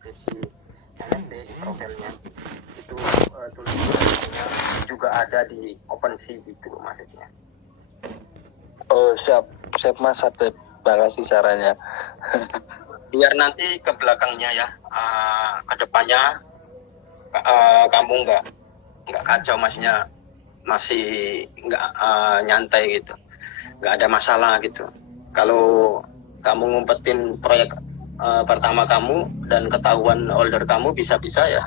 deskripsi NFT di profilnya itu tulisannya juga ada di OpenSea gitu maksudnya. Oh siap mas, ada makasih sarannya. Biar nanti ke belakangnya ya, ke depannya kamu nggak kacau, maksudnya masih nggak nyantai gitu, nggak ada masalah gitu. Kalau kamu ngumpetin proyek pertama kamu dan ketahuan holder kamu, bisa-bisa ya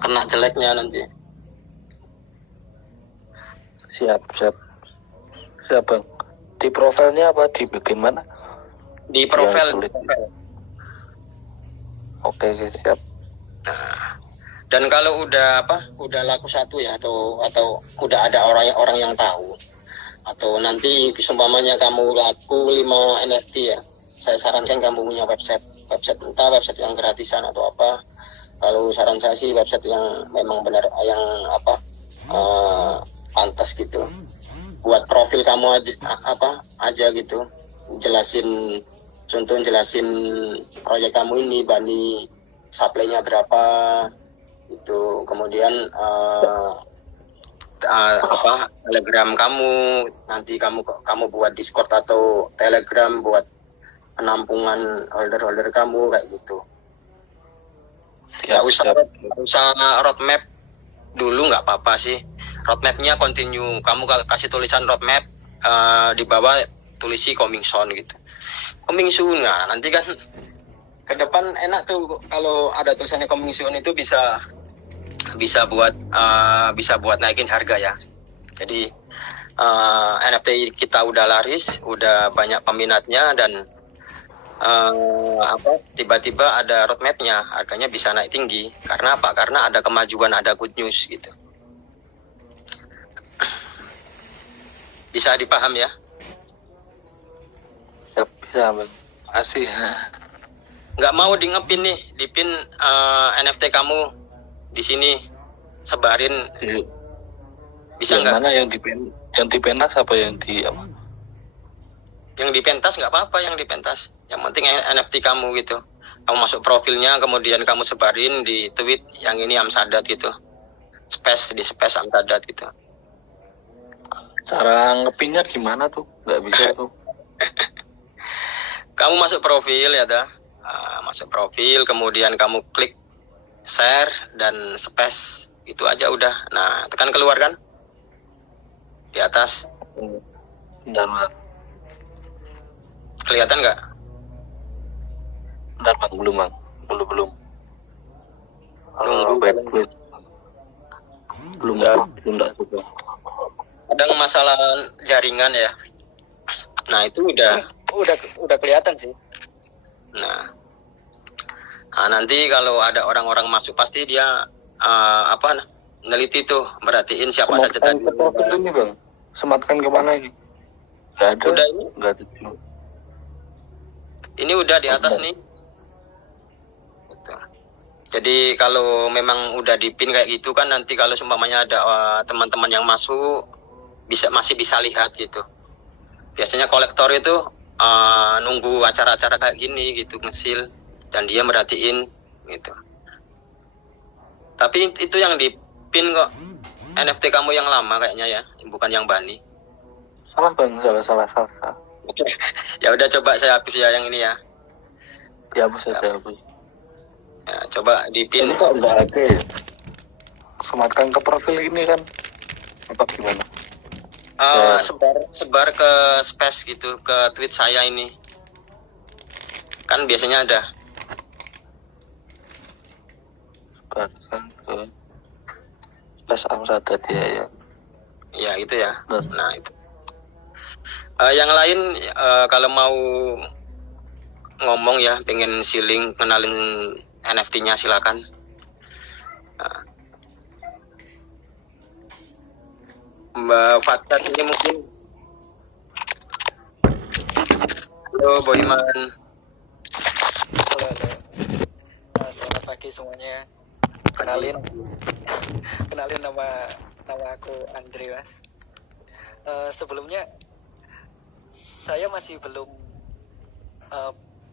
kena jeleknya nanti. Siap bang. Di profilnya apa, di bagaimana? Di profil. Oke siap. Nah, dan kalau udah laku satu ya, atau udah ada orang yang tahu, atau nanti seumpamanya kamu laku 5 NFT ya, saya sarankan kamu punya website, entah website yang gratisan atau apa. Kalau saran saya sih website yang memang benar, yang pantas gitu, buat profil kamu aja gitu, jelasin proyek kamu ini, Bani supply-nya berapa itu, kemudian Telegram kamu, nanti kamu buat Discord atau Telegram buat penampungan holder kamu kayak gitu. Nggak usah roadmap dulu, nggak apa-apa sih. Roadmapnya continue, kamu kasih tulisan roadmap, di bawah tulisi coming soon gitu, coming soon. Nah nanti kan ke depan enak tuh kalau ada tulisannya coming soon, itu bisa buat naikin harga ya. Jadi NFT kita udah laris, udah banyak peminatnya, dan tiba-tiba ada roadmapnya, harganya bisa naik tinggi. Karena apa? Karena ada kemajuan, ada good news gitu. Bisa dipaham ya? Ya bisa bang. Makasih. Nggak mau di-ngepin nih, dipin NFT kamu di sini, sebarin. Bisa nggak? Mana yang dipentas apa yang di apa? Yang dipentas nggak apa-apa, yang dipentas. Yang penting NFT kamu gitu. Kamu masuk profilnya, kemudian kamu sebarin di tweet yang ini Amsadat gitu. Di space Amsadat gitu. Cara ngepinnya gimana tuh? Nggak bisa tuh. Kamu masuk profil ya dah. Masuk profil, kemudian kamu klik share dan space, itu aja udah. Nah, tekan keluar kan? Di atas. Bentar bang. Kelihatan nggak? Bentar bang, belum. Belum. Enggak bang. Kadang masalah jaringan ya. Nah itu udah kelihatan sih. Nah nanti kalau ada orang-orang masuk, pasti dia neliti tuh, merhatiin siapa saja tadi. Ini bang, sematkan kemana ini? Nggak ada. Udah ini? Nggak ada. Ini udah di atas nih. Gitu. Jadi kalau memang udah dipin kayak gitu kan, nanti kalau seumpamanya ada teman-teman yang masuk, masih bisa lihat gitu. Biasanya kolektor itu nunggu acara-acara kayak gini gitu, ngesil, dan dia merhatiin gitu. Tapi itu yang dipin kok, NFT kamu yang lama kayaknya ya, bukan yang Bani. Salah bang, salah. Ya udah, coba saya hapus ya yang ini ya. Dihapus aja. Ya, coba dipin. Ini kok nggak ada ya? Sematkan ke profil ini kan? Apa gimana? Sebar ke space gitu, ke tweet saya ini. Kan biasanya ada. Sebarkan ke space Amsadat ya. Ya itu ya. Nah itu. Yang lain kalau mau ngomong ya, pengen shilling, kenalin NFT-nya, silakan. Mbak Fatat ini mungkin. Halo Boyman. Halo. Selamat pagi semuanya. Kenalin nama aku Andre, Mas. Sebelumnya saya masih belum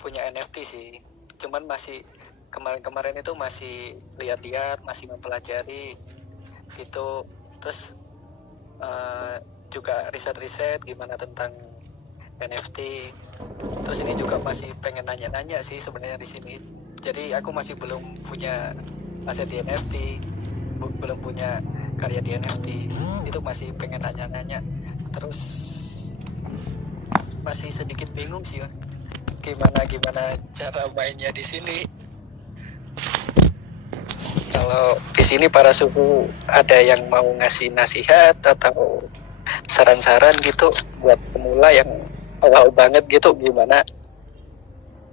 punya NFT sih. cuman masih kemarin-kemarin itu masih lihat-lihat, masih mempelajari gitu. Terus juga riset-riset gimana tentang NFT. Terus ini juga masih pengen nanya-nanya sih sebenarnya di sini. Jadi aku masih belum punya aset di NFT, belum punya karya di NFT. Itu masih pengen nanya-nanya. Terus masih sedikit bingung sih, Mas. Gimana cara mainnya di sini. Kalau di sini para suku ada yang mau ngasih nasihat atau saran-saran gitu buat pemula yang awal banget gitu gimana?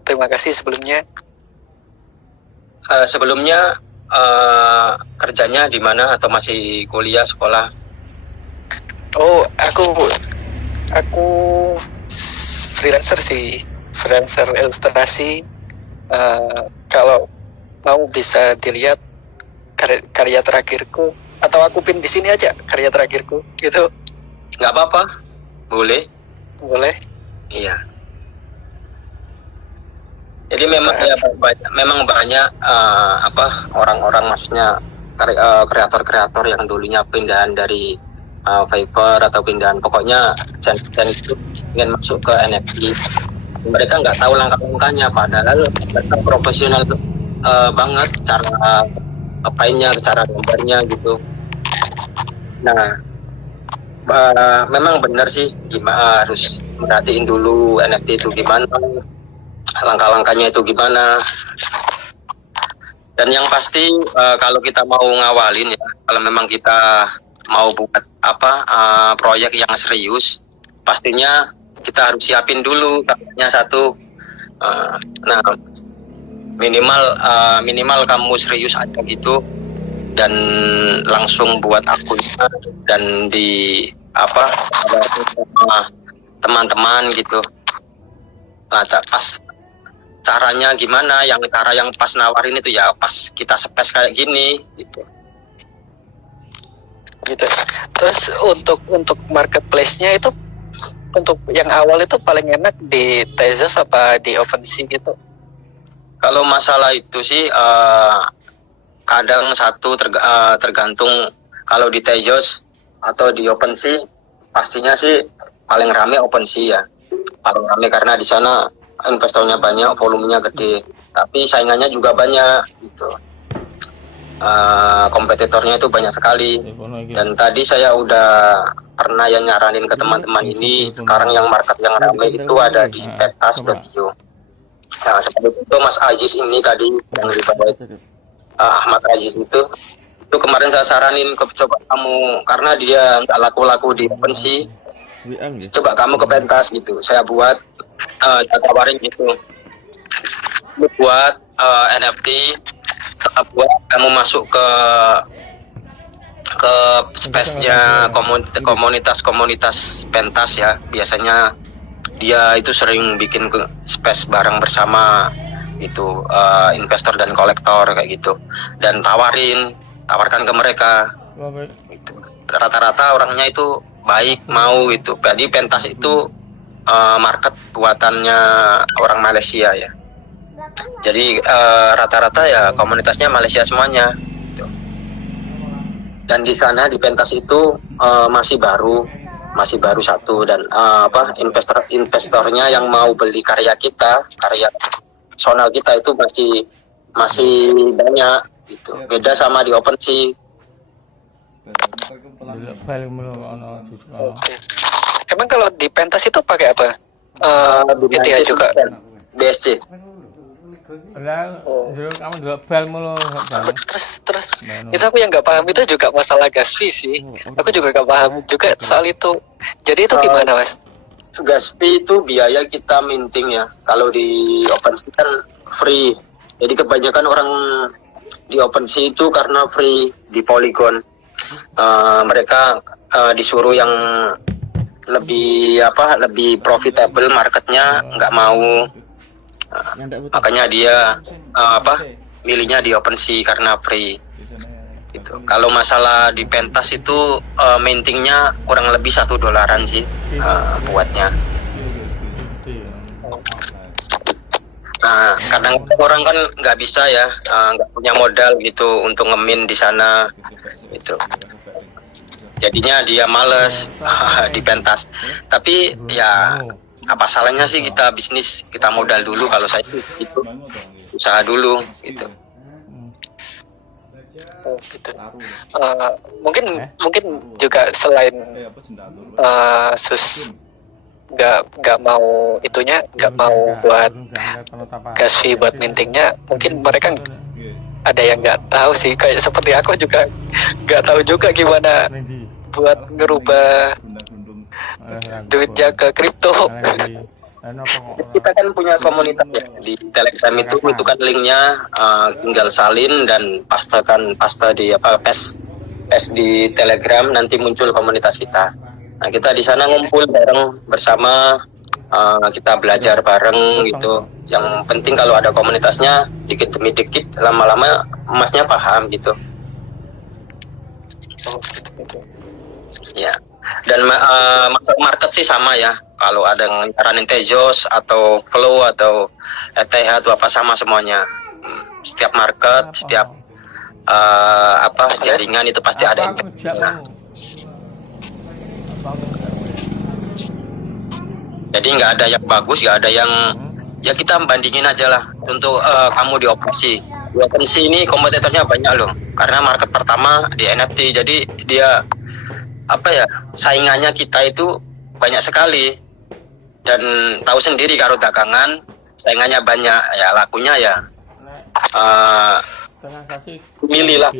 Terima kasih sebelumnya. Sebelumnya kerjanya di mana atau masih kuliah sekolah? Oh, aku freelancer sih, freelancer ilustrasi. Kalau mau bisa dilihat karya terakhirku, atau aku pin di sini aja karya terakhirku gitu. Nggak apa-apa, boleh. Boleh. Iya. Jadi memang banyak orang-orang, maksudnya kreator-kreator yang dulunya pindahan dari Fiverr atau pindahan, pokoknya dan itu ingin masuk ke NFT. Mereka nggak tahu langkah-langkahnya, padahal mereka profesional banget cara ngapainnya, cara gambarnya gitu. Nah, memang benar sih, gimana harus merhatiin dulu NFT itu gimana, langkah-langkahnya itu gimana. Dan yang pasti kalau kita mau ngawalin ya, kalau memang kita mau buat proyek yang serius, pastinya kita harus siapin dulu tabungannya satu. Nah, minimal kamu serius aja gitu, dan langsung buat akunnya dan di teman-teman gitu. Nah, pas caranya gimana, cara yang pas nawarin itu ya pas kita space kayak gini gitu. Gitu. Terus untuk marketplace-nya itu, untuk yang awal itu paling enak di Tezos apa di OpenSea gitu? Kalau masalah itu sih kadang tergantung. Kalau di Tezos atau di OpenSea pastinya sih paling rame OpenSea ya. Paling rame karena di sana investornya banyak, volumenya gede. Tapi saingannya juga banyak gitu. Kompetitornya itu banyak sekali. Dan tadi saya udah pernah yang nyaranin ke teman-teman ini, sekarang yang market yang ramai itu ada di Pentas.io. Nah, seperti itu Mas Aziz ini tadi yang di bawah Ahmad Aziz itu kemarin saya saranin coba kamu, karena dia nggak laku-laku di OpenSea, coba kamu ke Pentas gitu. Saya saya tawarin gitu, buat NFT, buat kamu masuk ke space-nya komunitas pentas ya. Biasanya dia itu sering bikin ke space bareng bersama itu investor dan kolektor kayak gitu, dan tawarkan ke mereka gitu. Rata-rata orangnya itu baik, mau gitu. Jadi pentas itu market buatannya orang Malaysia ya. Jadi rata-rata ya komunitasnya Malaysia semuanya gitu. Dan di sana di pentas itu masih baru satu, dan investornya yang mau beli karya personal kita itu masih banyak gitu. Beda sama di OpenSea. Oke. Emang kalau di pentas itu pakai apa? BTA juga. BSC. Kamu juga bel mulu. Terus itu aku yang nggak paham itu juga masalah gas fee sih. Aku juga nggak paham juga soal itu. Jadi itu gimana, Mas? Gas fee itu biaya kita minting ya. Kalau di OpenSea kan free. Jadi kebanyakan orang di OpenSea itu karena free di Polygon. Mereka disuruh yang lebih profitable marketnya nggak mau. Makanya dia milihnya di OpenSea karena free gitu. Kalau masalah di pentas itu mintingnya kurang lebih $1 sih buatnya. Nah, kadang orang kan nggak bisa ya, nggak punya modal gitu untuk ngemin di sana gitu. Jadinya dia males di pentas. Tapi ya apa salahnya sih kita bisnis, kita modal dulu. Kalau saya itu usaha dulu gitu. Oh, gitu. Mungkin juga selain sus nggak mau itunya, nggak mau buat gas fee buat mintingnya, mungkin mereka ada yang nggak tahu sih, kayak seperti aku juga nggak tahu juga gimana buat ngerubah duitnya ke kripto. Kita kan punya komunitas ya, di Telegram itu kan linknya, tinggal salin dan paste di paste di Telegram, nanti muncul komunitas kita. Nah, kita di sana ngumpul bareng bersama, kita belajar bareng gitu. Yang penting kalau ada komunitasnya, dikit demi dikit, lama-lama emasnya paham gitu. Ya. Dan market sih sama ya. Kalau ada nyaranin Tezos atau Flow atau ETH atau apa, sama semuanya. Setiap market, setiap jaringan itu pasti ada investasinya. Jadi nggak ada yang bagus, nggak ada yang, ya kita bandingin aja lah. Untuk kamu di OpenSea ini kompetitornya banyak loh. Karena market pertama di NFT, jadi dia saingannya kita itu banyak sekali. Dan tahu sendiri kalau dagangan saingannya banyak, ya lakunya ya milih lah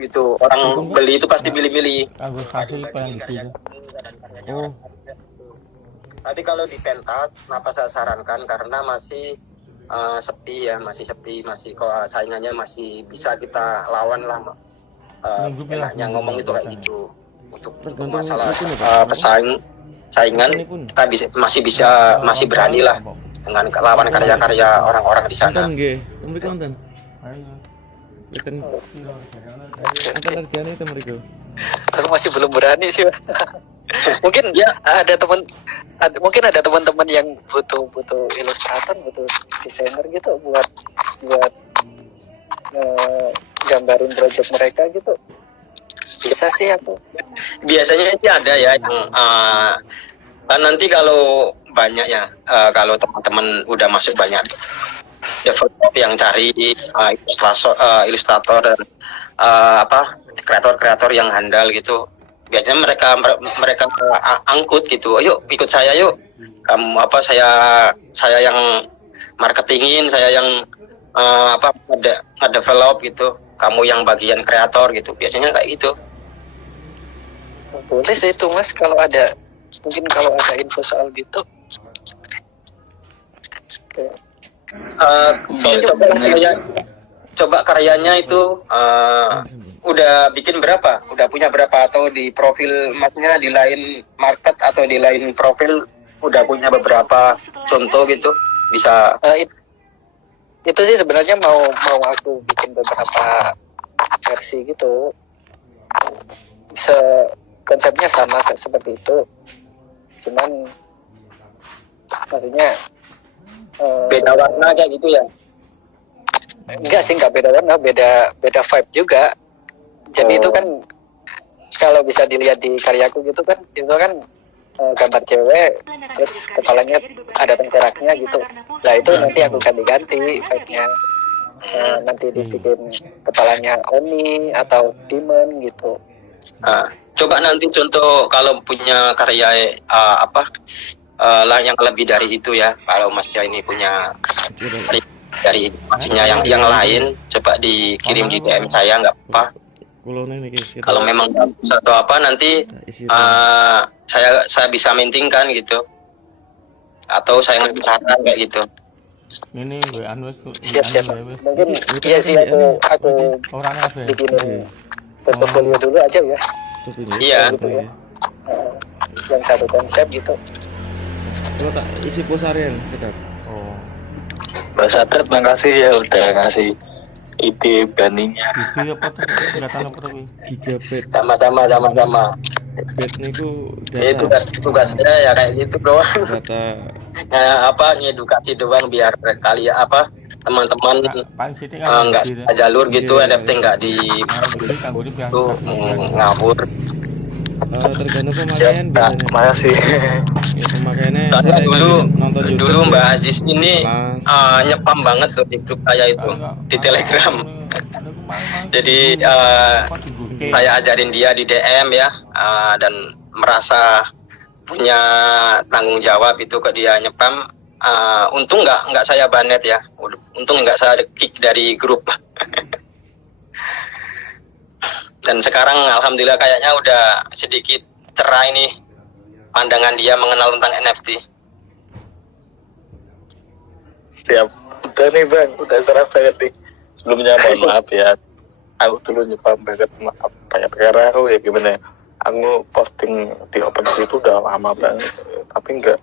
gitu. Orang beli itu pasti milih-milih. Tapi kalau di pentas, kenapa saya sarankan, karena masih sepi ya, masih saingannya masih bisa kita lawan lah. Enaknya ngomong itu kayak gitu. Untuk masalah saingan, kita masih berani lah dengan lawan karya-karya orang-orang di sana. Aku masih belum berani sih. Mungkin ya mungkin ada teman-teman yang butuh ilustrator, butuh desainer gitu buat gambarin project mereka gitu. Bisa sih aku. Biasanya sih ada ya yang nanti kalau banyak ya, kalau teman-teman udah masuk banyak developer yang cari ilustrator dan kreator yang handal gitu. Biasanya mereka angkut gitu. Yuk ikut saya yuk. Kamu saya yang marketingin, saya yang ngedevelop gitu. Kamu yang bagian kreator gitu. Biasanya kayak gitu. Boleh sih itu Mas, kalau ada info soal gitu. Coba karyanya itu udah bikin berapa? Udah punya berapa? Atau di profil Masnya di lain market atau di lain profil udah punya beberapa contoh gitu? Bisa itu sih sebenarnya mau aku bikin beberapa versi gitu. Konsepnya sama kayak seperti itu, cuman maksudnya beda warna kayak gitu ya? Enggak sih, enggak beda warna, beda vibe juga. Jadi itu kan kalau bisa dilihat di karyaku gitu kan, itu kan gambar cewek, terus kepalanya ada tengkoraknya gitu. Nah itu nanti aku ganti vibe-nya. Nanti dibikin kepalanya Oni atau Demon gitu. Coba nanti contoh kalau punya karya yang lebih dari itu ya. Kalau Masnya ini punya dari maksudnya yang lain, coba dikirim di DM saya, nggak apa. Kalau memang satu apa nanti saya bisa mintingkan gitu, atau saya ngasih saran kayak gitu. Siap. Mungkin iya sih aku bikinin portofolio dulu aja ya. Iya. Gitu ya. Yang satu konsep gitu. Kalau tak isi pos harian, sedap. Mbak Sater, terima kasih ya udah ngasih ide beraninya. Gigi apa tuh? Kelihatan apa tuh? Gigabit. Sama-sama. Bit niku Ini data tugas saya ya kayak gitu doang. data Ngedukasi doang biar kali teman-teman Paling sithik nggak salah jalur gitu, Iya. NFT nggak di Jadi kanggone biasa. itu ngawur. tergantung pemakaian Nah, biasanya. makasih. Ya, pemakaiannya Soalnya saya dulu nonton YouTube dulu ya. Mbak Aziz ini Kelas. nyepam banget tuh di grup saya itu di Telegram. Jadi saya ajarin dia di DM ya, dan merasa punya tanggung jawab itu ke dia nyepam. Untung nggak saya banet ya, untung nggak saya kick dari grup. Dan sekarang alhamdulillah kayaknya udah sedikit cerah ini pandangan dia mengenal tentang NFT. Siap. Udah nih Bang, udah cerah banget nih. Sebelumnya mohon maaf ya. Aku dulu nyepam banget, maaf banyak karena aku ya gimana ya. Aku posting di OpenSea itu udah lama banget, tapi nggak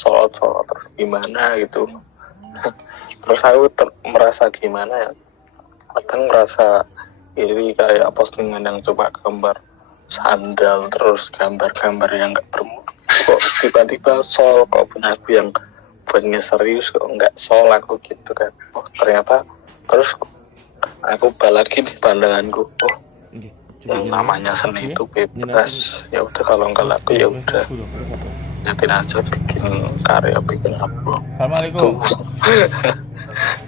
solot terus gimana gitu. Terus aku merasa gimana ya, kadang merasa iri kayak postingan yang coba gambar sandal terus gambar-gambar yang nggak bermutu. Kok tiba-tiba sol, kok punya aku yang buatnya serius kok nggak sol aku gitu kan. Oh ternyata terus aku balik lagi di pandanganku. Oh Nggih, yang gini. namanya seni itu bebas. Ya udah kalau nggak laku ya udah. Yakin aja bikin karya bikin apa. Assalamualaikum.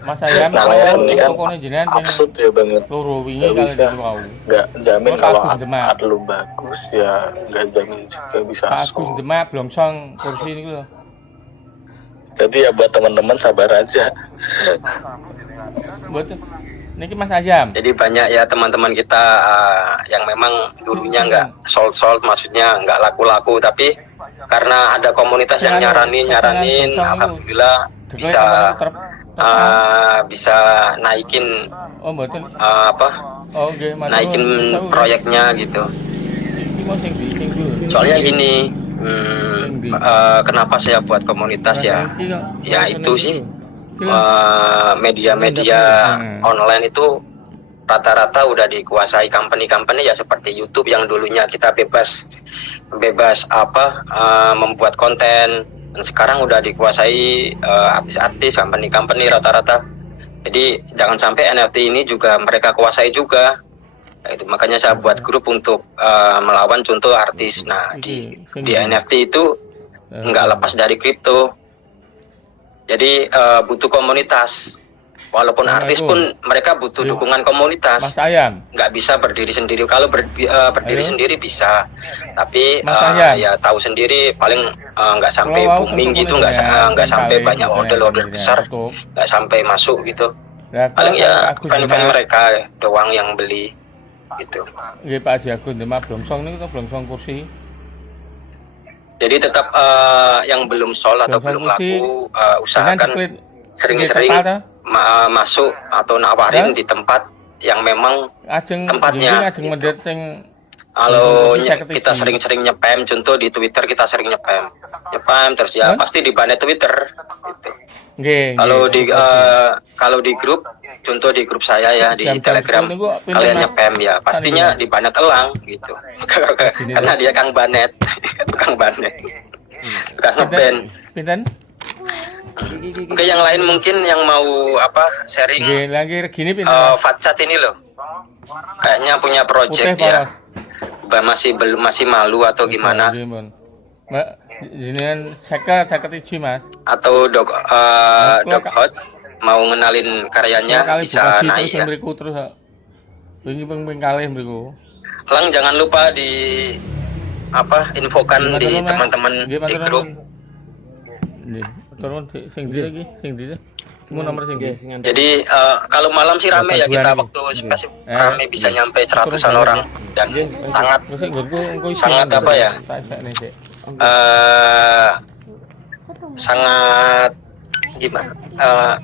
Mas Ayam, Namanya seni kan pokoknya jenengan pengen absurd ya banget. loro wingi Nggak kali bisa. gitu kau. Nggak jamin Terus kalau Agus Demak. art lu bagus ya nggak jamin juga bisa Pak Agus sol. Demak blongsong kursi ini lho. Jadi ya buat teman-teman sabar aja. Buat niki Mas Ayam. Jadi banyak ya teman-teman kita yang memang dulunya nggak sold, maksudnya nggak laku-laku, tapi karena ada komunitas yang nyaranin, alhamdulillah bisa bisa naikin Oh mboten. Oh nggih, matur naikin nuwun. proyeknya gitu. Iki mau sing di sing dulu. Soalnya gini, kenapa saya buat komunitas ya? Ya itu sih, media-media online itu rata-rata udah dikuasai company-company ya seperti YouTube yang dulunya kita bebas membuat konten, dan sekarang udah dikuasai artis-artis, company-company rata-rata. Jadi jangan sampai NFT ini juga mereka kuasai juga. Nah, itu makanya saya buat grup untuk melawan contoh artis. Nah di NFT itu nggak lepas dari kripto. Jadi butuh komunitas. Walaupun artis pun mereka butuh dukungan komunitas. Mas Ayam. Nggak bisa berdiri sendiri. Kalau berdiri sendiri bisa, tapi ya tahu sendiri paling nggak sampai booming gitu, nggak sampai banyak order besar, nggak sampai masuk gitu. Paling ya fan-fan mereka doang yang beli gitu. Nggih Pak Haji Agus Demak blongsong niku to blongsong kursi. Jadi tetap yang belum sold atau belum laku usahakan sering-sering masuk atau nawarin di tempat yang memang tempatnya. Ajeng mendet sing kalau kita sering-sering nyepam, contoh di Twitter kita sering nyepam terus ya pasti di banet Twitter gitu. Kalau di grup, contoh di grup saya ya di Telegram, kalian nyepam ya pastinya di banet elang gitu. Karena dia kang banet, tukang banet, tukang ngeban. Pinten? Oke, yang lain mungkin yang mau sharing. Lagi gini pinten? Fatsat ini loh, kayaknya punya project ya. Masih malu atau gimana? Mbak, jenengan seket iji Mas. Atau Dog Hot mau ngenalin karyanya bisa naik ya. Terus wingi ping kalih mriku. Lang jangan lupa infokan di teman-teman di grup. Nggih, turun sing ndi iki? Sing ndi? Semua nomor sing ndi? Jadi kalau malam sih rame ya, kita waktu spesifik rame bisa nyampe 100-an orang dan sangat apa ya? Sangat gimana?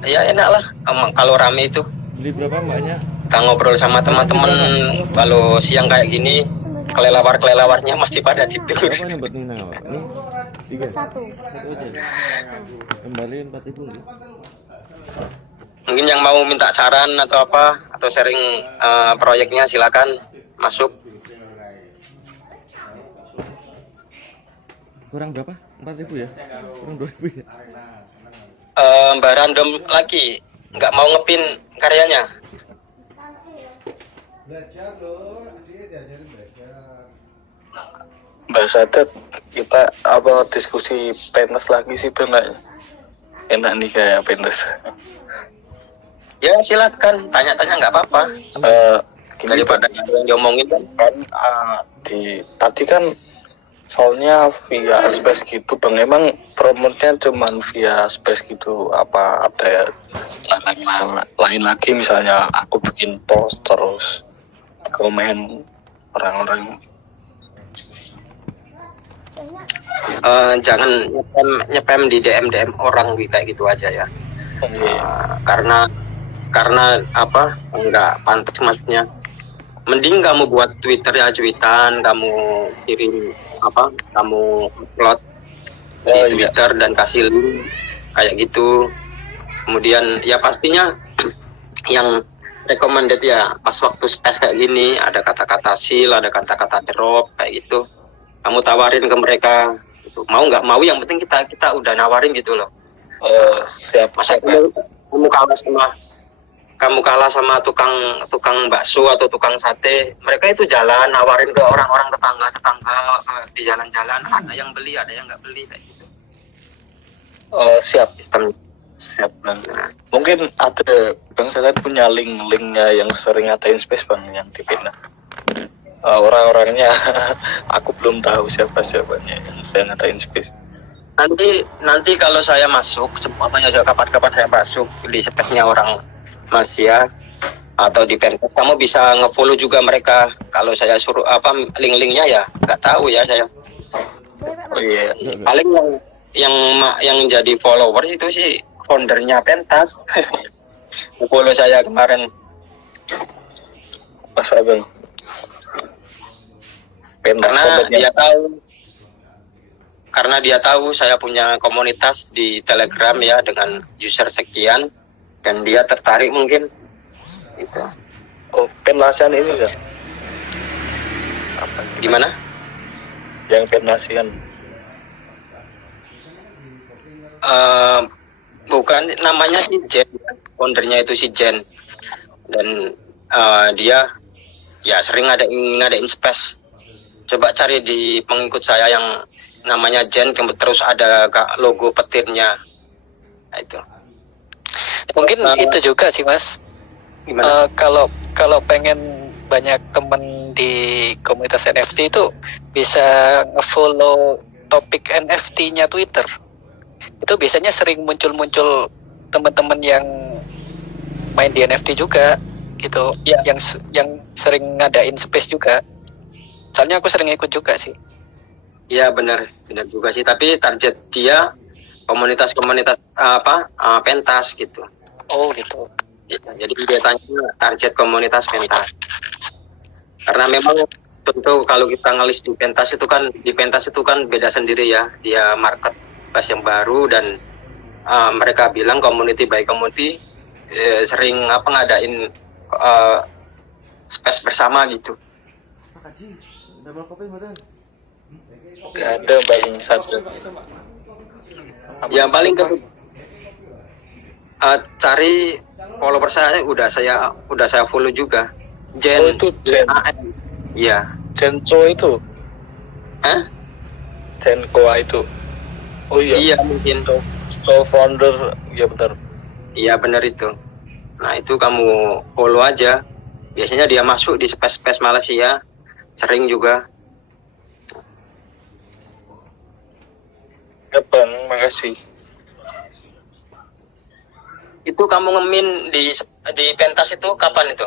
Ya enak lah kalau rame itu. Beli berapa mbaknya? Kita ngobrol sama teman-teman kalau siang kayak gini, kelelawar-kelelawarnya masih pada tidur. Berapa nih buat Nina? Ini 3. Satu aja. Kembaliin 4.000. Mungkin yang mau minta saran atau atau sharing proyeknya silakan masuk. Kurang berapa? 4.000 ya? Kurang 2.000 ya? Mbak Random lagi nggak mau ngepin karyanya. Mbak Sadat, kita diskusi pentas lagi sih benar. Enak nih kayak pentas. Ya silakan tanya-tanya nggak apa-apa. Daripada yang diomongin Kan tadi kan soalnya via space gitu bang, emang promotnya cuman via space gitu apa ada lain lagi, misalnya aku bikin post terus komen orang-orang. jangan nyepam di DM orang kayak gitu aja ya. Karena apa nggak pantas maksudnya. Mending kamu buat Twitter ya, cuitan kamu kirim kamu upload di Twitter dan kasih link kayak gitu. Kemudian ya pastinya yang recommended ya pas waktu space kayak gini ada kata-kata seal, ada kata-kata drop kayak gitu. Kamu tawarin ke mereka gitu. Mau nggak mau yang penting kita udah nawarin gitu loh. Siap. Masa kamu kalah sama tukang bakso atau tukang sate, mereka itu jalan nawarin ke orang-orang tetangga di jalan-jalan, ada yang beli ada yang nggak beli kayak gitu. Siap. Sistem. Siap bang. Mungkin ada bang, saya punya linknya yang sering ngatain space bang, yang di Pinas. Orang-orangnya aku belum tahu siapa-siapanya yang saya ngatain space. Nanti kalau saya masuk, semuanya kapan-kapan saya masuk di space-nya orang Malaysia atau di Pentas, kamu bisa nge-follow juga mereka. Kalau saya suruh link-linknya ya nggak tahu ya saya. Oh iya. Paling yang jadi followers itu sih foundernya Pentas. Follow saya kemarin. Mas Abang. Karena dia tahu saya punya komunitas di Telegram ya dengan user sekian, dan dia tertarik mungkin gitu. Oh, penasian ini enggak? Gimana? Yang penasian. Bukan, namanya si Jen, foundernya itu si Jen, dan dia ya sering ngadain space. Coba cari di pengikut saya yang namanya Jen, terus ada logo petirnya. Nah, itu. Mungkin itu juga sih Mas. Gimana? Kalau pengen banyak temen di komunitas NFT itu bisa nge-follow topik NFT-nya Twitter. Itu biasanya sering muncul teman-teman yang main di NFT juga gitu, Ya. yang sering ngadain space juga. Soalnya aku sering ikut juga sih. Iya benar juga sih. Tapi target dia komunitas-komunitas pentas gitu. Oh gitu. Ya, jadi dia tanya target komunitas pentas. Karena memang tentu kalau kita ngelis di pentas itu kan beda sendiri ya. Dia market pas yang baru, dan mereka bilang community by community sering ngadain space bersama gitu. Gak ada bang satu. Yang paling cari follower saya udah saya follow juga. Oh, itu Jen. Iya. Jenco itu. Hah? Jenkoa itu. Oh iya. Iya mungkin. So founder, ya benar. Iya benar itu. Nah itu kamu follow aja. Biasanya dia masuk di space Malaysia, sering juga. Ya bang, makasih. Itu kamu ngemin di pentas itu kapan itu?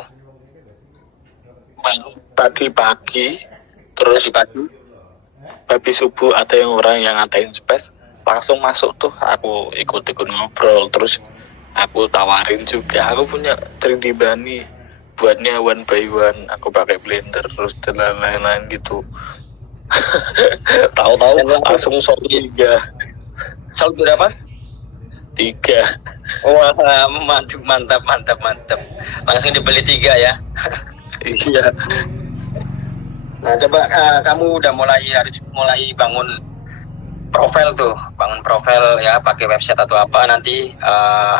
Tadi pagi, terus Tadi pagi. habis subuh ada orang yang ngatain space, langsung masuk tuh, aku ikut-ikut ngobrol, terus aku tawarin juga, aku punya 3D Bunny, buatnya one by one, aku pakai Blender terus dan lain-lain gitu. Tahu-tahu langsung sold 3. Sold berapa? 3. Wah, mantap, mantap, mantap, mantap. Langsung dibeli 3 ya. Iya. Nah, coba kamu udah harus mulai bangun profil tuh, bangun profil ya, pakai website atau apa nanti,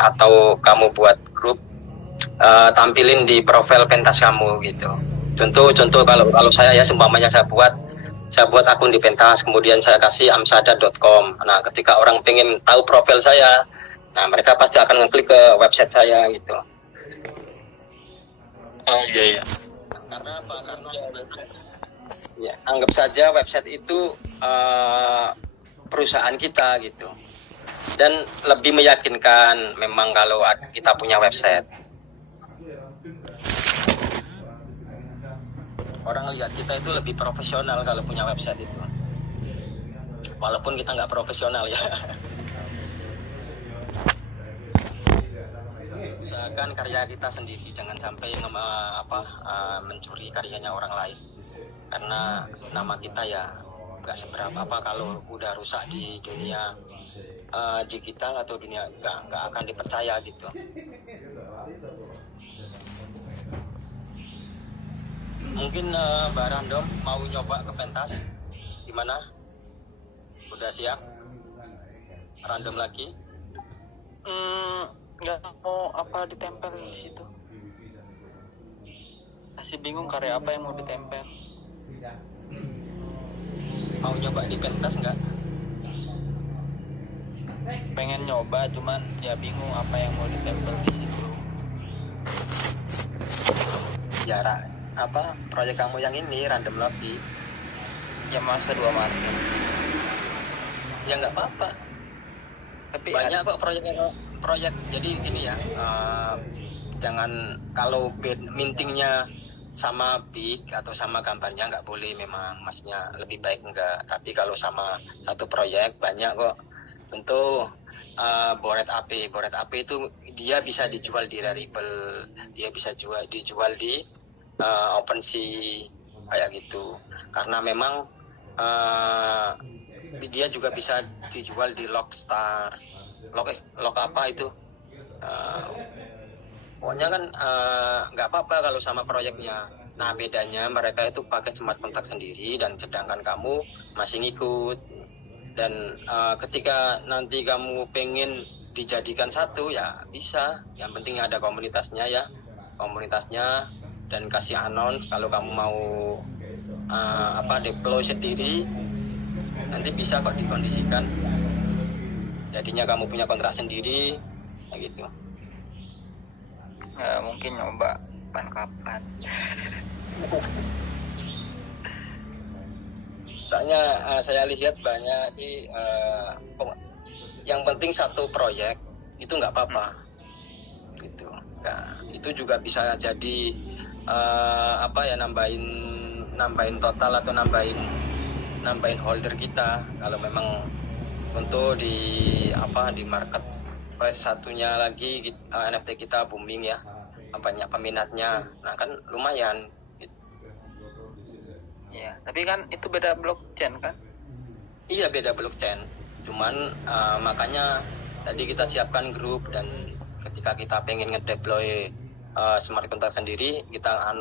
atau kamu buat grup, tampilin di profil pentas kamu gitu. Contoh kalau saya ya, seumpamanya saya buat akun di pentas, kemudian saya kasih amsada.com. Nah, ketika orang pengen tahu profil saya, nah mereka pasti akan ngeklik ke website saya gitu. Oh iya. Karena apa? Karena ya, anggap saja website itu perusahaan kita gitu. Dan lebih meyakinkan memang kalau kita punya website. Orang lihat kita itu lebih profesional kalau punya website itu. Walaupun kita nggak profesional ya. Usahakan karya kita sendiri, jangan sampai mencuri karyanya orang lain. Karena nama kita ya nggak seberapa apa kalau udah rusak di dunia digital atau dunia nggak akan dipercaya gitu. Mungkin Mbak Random mau nyoba ke pentas, gimana? Udah siap? Random lagi? Nggak mau apa ditempel di situ. Masih bingung karya apa yang mau ditempel. Mau nyoba di pentas nggak? Pengen nyoba, cuman ya bingung apa yang mau ditempel di situ. Jarak apa proyek kamu yang ini Random Lobby? Ya masa 2 Maret. Ya nggak apa-apa. Tapi Banyak kok proyek. Jadi gini ya, jangan kalau mintingnya sama big atau sama gambarnya nggak boleh, memang maksudnya lebih baik enggak. Tapi kalau sama satu proyek banyak kok. Tentu Bored AP itu dia bisa dijual di Rarible, dia bisa dijual di OpenSea kayak gitu. Karena memang dia juga bisa dijual di Logstar. Log apa itu? Pokoknya kan nggak apa-apa kalau sama proyeknya. Nah, bedanya mereka itu pakai smart contract sendiri, dan sedangkan kamu masih ngikut. Dan ketika nanti kamu pengen dijadikan satu ya bisa. Yang penting ada komunitasnya ya, dan kasih announce kalau kamu mau deploy sendiri, nanti bisa kok dikondisikan. Jadinya kamu punya kontrak sendiri, kayak gitu. nggak mungkin nyoba kapan. Soalnya saya lihat banyak sih, yang penting satu proyek itu nggak apa-apa, gitu. Nah, itu juga bisa jadi nambahin total atau nambahin holder kita kalau memang untuk di market satunya lagi NFT kita booming ya, banyak peminatnya. Nah kan lumayan. Ya, tapi kan itu beda blockchain kan? Iya, beda blockchain. Cuman makanya tadi kita siapkan grup, dan ketika kita pengen ngedeploy smart contract sendiri, kita